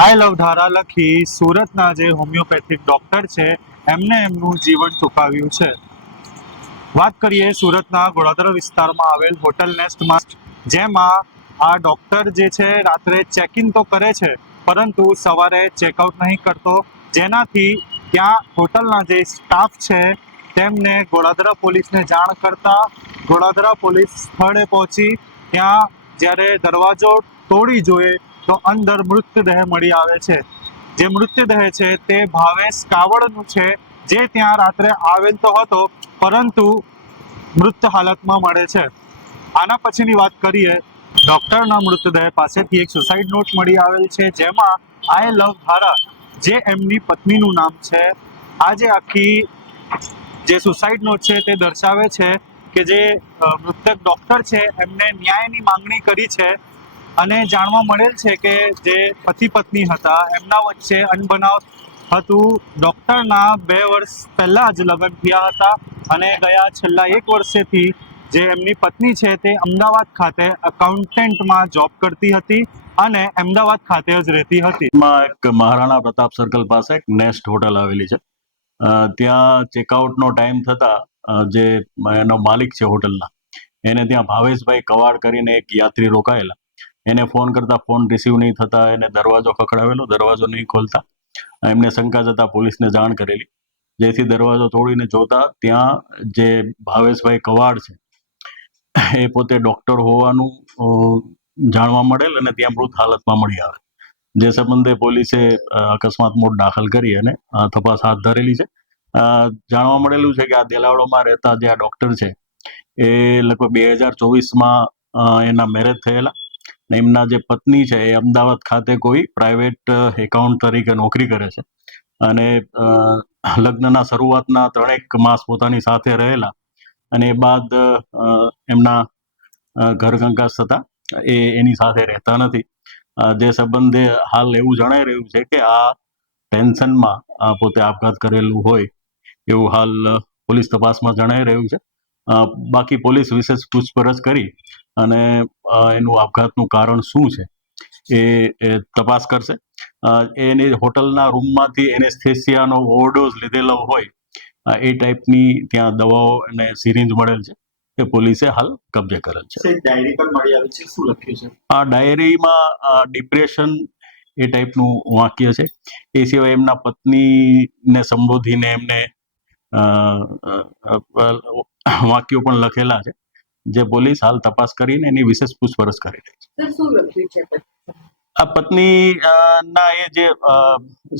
આઈ લવ ધારા લખી સુરતના જે હોમિયોપેથિક ડોક્ટર છે એમને એમનું જીવન ટૂંકાવ્યું છે. વાત કરીએ સુરતના ગોળાદરા વિસ્તારમાં આવેલ હોટલ નેસ્ટમાં, જેમાં આ ડોક્ટર જે છે રાત્રે ચેક ઇન તો કરે છે પરંતુ સવારે ચેકઆઉટ નહીં કરતો, જેનાથી ત્યાં હોટલના જે સ્ટાફ છે તેમને ગોળાદરા પોલીસને જાણ કરતા ગોળાદરા પોલીસ સ્થળે પહોંચી ત્યાં જ્યારે દરવાજો તોડી જોઈએ તો અંદર મૃતદેહ મળી આવે છે. જે મૃતદેહ છે તે ભાવેશ કાવડનું છે, જે ત્યાં રાત્રે આવેલ તો હતો પરંતુ મૃત હાલતમાં મળે છે. આના પછીની વાત કરીએ, ડોક્ટરના મૃતદેહ પાસેથી એક સુસાઇડ નોટ મળી આવેલ છે, જેમાં આઈ લવ ધારા જે એમની પત્નીનું નામ છે. આ જે આખી જે સુસાઇડ નોટ છે તે દર્શાવે છે કે જે મૃતક ડોક્ટર છે એમને ન્યાયની માંગણી કરી છે અને જાણવા મળેલ છે કે જે પતિ પત્ની હતા એમના વચ્ચે અનબનાવ હતું. ડોક્ટરના 2 વર્ષ પહેલા જ લગ્ન થયા હતા અને ગયા છેલ્લા 1 વર્ષથી જે એમની પત્ની છે તે અમદાવાદ ખાતે એકાઉન્ટન્ટમાં જોબ કરતી હતી અને અમદાવાદ ખાતે જ રહેતી હતી. એક મહારાણા પ્રતાપ સર્કલ પાસે એક નેસ્ટ હોટલ આવેલી છે. ત્યાં ચેકઆઉટનો ટાઈમ થતા જે એનો માલિક છે હોટલના, એને ત્યાં ભાવેશભાઈ કવાડ કરીને એક યાત્રી રોકાયેલા, એને ફોન કરતા ફોન રિસીવ નહીં થતા એને દરવાજો ખખડાવેલો, દરવાજો નહીં ખોલતા એમને શંકા જતા પોલીસને જાણ કરેલી, જેથી દરવાજો તોડીને જોતા ત્યાં જે ભાવેશભાઈ કવાડ છે એ પોતે ડોક્ટર હોવાનું જાણવા મળેલ અને ત્યાં મૃત હાલતમાં મળી આવે. જે સંબંધે પોલીસે અકસ્માત મોત દાખલ કરી અને તપાસ હાથ ધરેલી છે. જાણવા મળેલું છે કે આ દેલાવડોમાં રહેતા જે આ ડોક્ટર છે એ લગભગ 2024માં એના મેરેજ થયેલા. એમના જે પત્ની છે એ અમદાવાદ ખાતે કોઈ પ્રાઇવેટ એકાઉન્ટ તરીકે નોકરી કરે છે અને લગ્નના શરૂઆતના 3 માસ પોતાની સાથે રહેલા અને એ બાદ એમના ઘર કંકાસ થતા એની સાથે રહેતા નથી. જે સંબંધે હાલ એવું જણાઈ રહ્યું છે કે આ ટેન્શનમાં પોતે આપઘાત કરેલું હોય એવું હાલ પોલીસ તપાસમાં જણાઈ રહ્યું છે. બાકી પોલીસ વિશેષ પૂછપરછ કરી અને એનું આપઘાતનું કારણ શું છે એ તપાસ કરશે. એની હોટલના રૂમમાંથી એનેસ્થેસિયાનો ઓવરડોઝ લીધેલો હોય એ ટાઈપની ત્યાં દવાઓ અને સિરિંજ મળેલ છે કે પોલીસે હાલ કબજે કરેલ છે. ડાયરી પણ મળી આવી છે, શું લખ્યું છે? આ ડાયરીમાં ડિપ્રેશન એ ટાઈપનું વાક્ય છે. એ સિવાય એમના પત્નીને સંબોધીને એમને વાક્યો પણ લખેલા છે, જે પોલીસ હાલ તપાસ કરીને એની વિશેષ પૂછપરછ કરી રહી છે. શું લખ્યું છે? આ પત્ની ના એ જે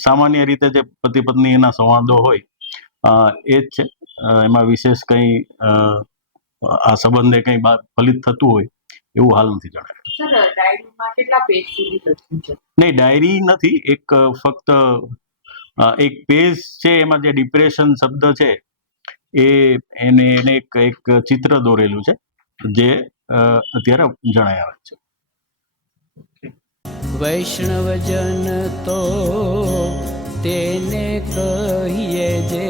સામાન્ય રીતે જે પતિ પત્ની એના સંવાદો હોય એ જ છે. એમાં વિશેષ કંઈ આ સંબંધે કંઈ ફલિત થતું હોય એવું હાલ નથી જણાવ્યું. સર, ડાયરીમાં કેટલા પેજ સુધી લખ્યું છે? નહીં, ડાયરી નથી, એક ફક્ત એક પેજ છે. એમાં જે ડિપ્રેશન શબ્દ છે એને એક ચિત્ર દોરેલું છે જે અત્યારે જણાય આવે છે. વૈષ્ણવજન તો તેને કહીએ જે